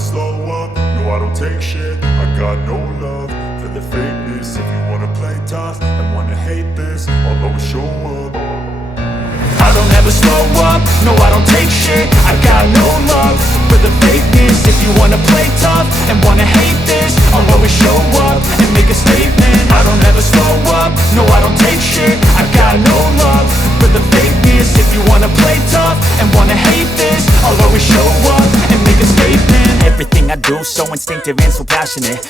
slow up, no I don't take shit. I got no love for the fakeness. If you wanna play tough and wanna hate this, I'll always show up. I don't ever slow up, no I don't take shit. I got no love for the fakeness. If you wanna play tough and wanna hate this, I'll always show up and make a statement. I don't ever slow up, no I don't take shit. I got no love for the fakeness. If you wanna play tough and wanna hate this, I'll always show up and make a statement. Everything I do so instinctive and so passionate.